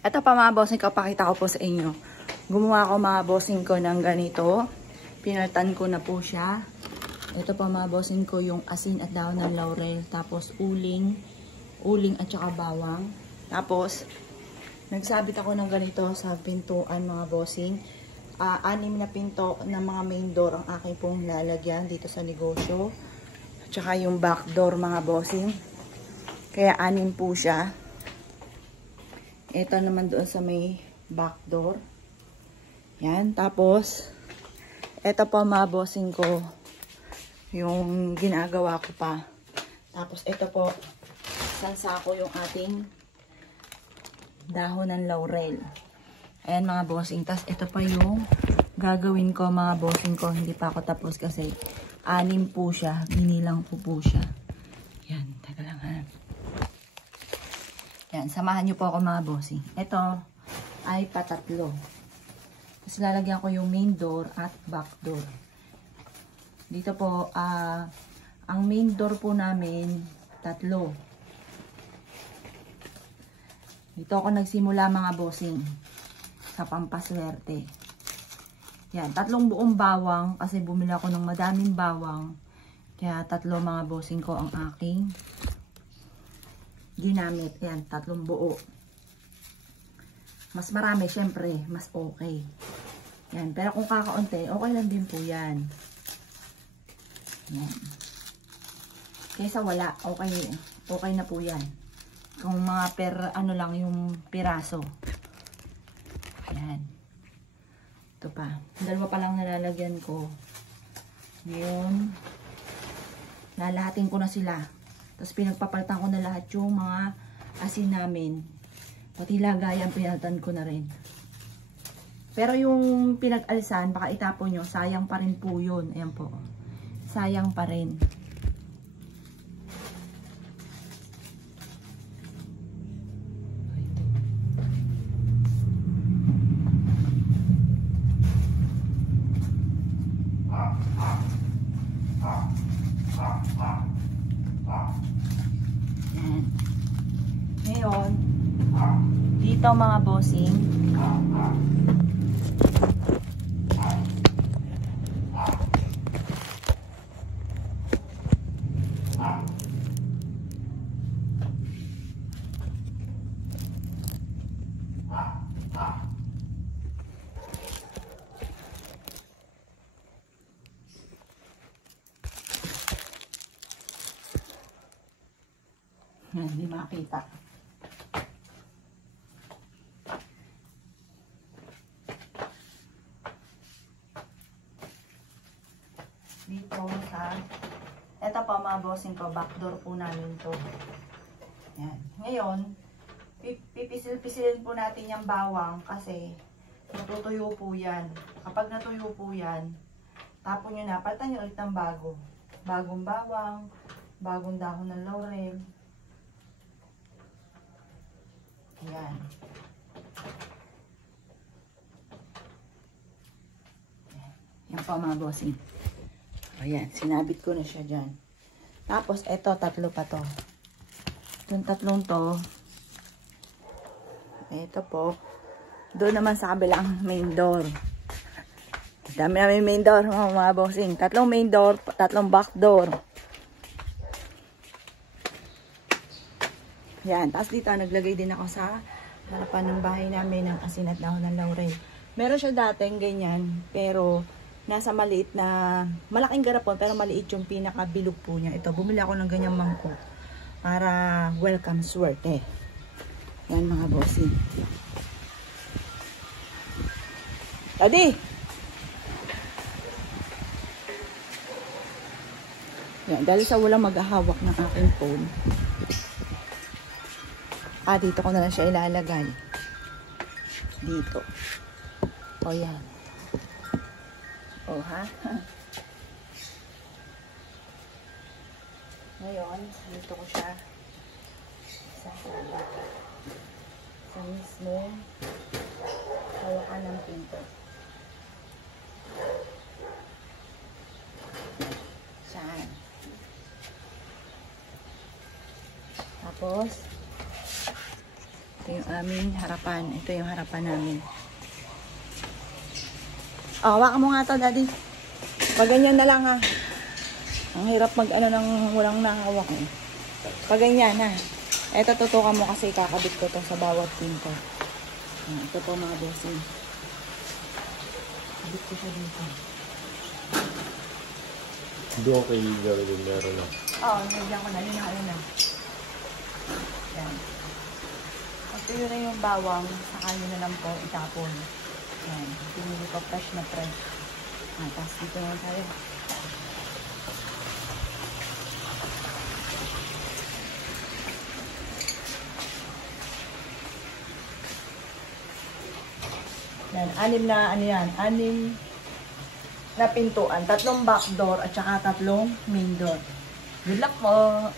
Ito pa mga bossing ko, pakita ko po sa inyo. Gumawa ko mga bossing ko ng ganito. Pinaltan ko na po siya. Ito pa mga bossing ko yung asin at dahon ng laurel. Tapos uling at saka bawang. Tapos, nagsabit ako ng ganito sa pintuan mga bossing. 6 na pinto ng mga main door ang aking pong lalagyan dito sa negosyo. Tsaka yung back door mga bossing. Kaya 6 po siya. Ito naman doon sa may back door. Yan. Tapos, ito po mga bossing ko. Yung ginagawa ko pa. Tapos ito po. Sansako yung ating dahon ng laurel. Ayan mga bossing. Tapos ito pa yung gagawin ko mga bossing ko. Hindi pa ako tapos kasi 6 po siya. Binilang ko po siya. Yan. Teka lang ha. Yan. Samahan nyo po ako mga bossing. Ito ay patatlo. Tapos lalagyan ko yung main door at back door. Dito po, ang main door po namin, 3. Dito ako nagsimula mga bossing. Sa pampaswerte. Yan, 3 buong bawang kasi bumili ako ng madaming bawang. Kaya 3 mga bossing ko ang aking ginamit. Yan, 3 buo. Mas marami syempre, mas okay. Yan, pero kung kakaunti, okay lang din po yan. Yan. Kaysa wala, okay na po yan. Kung mga ano lang yung piraso. Ayan. Ito pa. 2 pa lang nalalagyan ko. Ngayon, lalahatin ko na sila. Tapos pinagpapalitan ko na lahat yung mga asin namin. Pati lagayan, pinalitan ko na rin. Pero yung pinag-alisan, baka itapon nyo, sayang pa rin po yun. Ayan po. Sayang pa rin. Yan. Ngayon, dito mga bossing, hindi makita. Dito sa eto pa mga bossing ko, backdoor po namin to. Yan. Ngayon, pipisil-pisilin po natin yung bawang kasi natutuyo po yan. Kapag natuyo po yan, tapon nyo na, palitan nyo ulit ng bago. Bagong bawang, bagong dahon ng laurel. Yan. Yan po mga bossing. Ayan, sinabit ko na siya dyan. Tapos, eto, 3 pa to. Itong 3 to. Ito po. Doon naman sa kabilang main door. Dami namin main door, mga bossing. 3 main door, 3 back door. Yan. Tapos dito, naglagay din ako sa harapan ng bahay namin ng asin at dahon ng laurel. Meron siya dating ganyan, pero nasa maliit na, malaking garapon, pero maliit yung pinakabilog po niya. Ito, bumili ako ng ganyang mangkok para welcome swerte. Yan mga bossing. Tadi! Yan, dahil sa walang maghahawak ng aking phone. Dito ko na lang siya ilalagay. Dito. O, yan. O, ha? Ngayon, dito ko siya sa sabat. Sa mismo hawakan ng pinto. Saan? Tapos, ito yung aming harapan. Ito yung harapan namin. Oh, hawakan mo nga to, Daddy. Pag ganyan na lang, ha. Ang hirap mag-ano ng walang nakahawak, eh. Pag ganyan, ha. Ito, tutukan mo kasi kakabit ko to sa bawat pinto. Ito po mga bossing. Kabit ko siya dito. Doon kay gawin meron na. Oo, nagyan ko na. Linakaw na. Yan. Pag tuyo na yung bawang, saka nyo na lang po itapon. Yan. Pinili ko fresh na fresh. Tapos dito naman tayo. Yan. 6 na, ano yan? 6 na pintuan. 3 back door at saka 3 main door. Good luck po!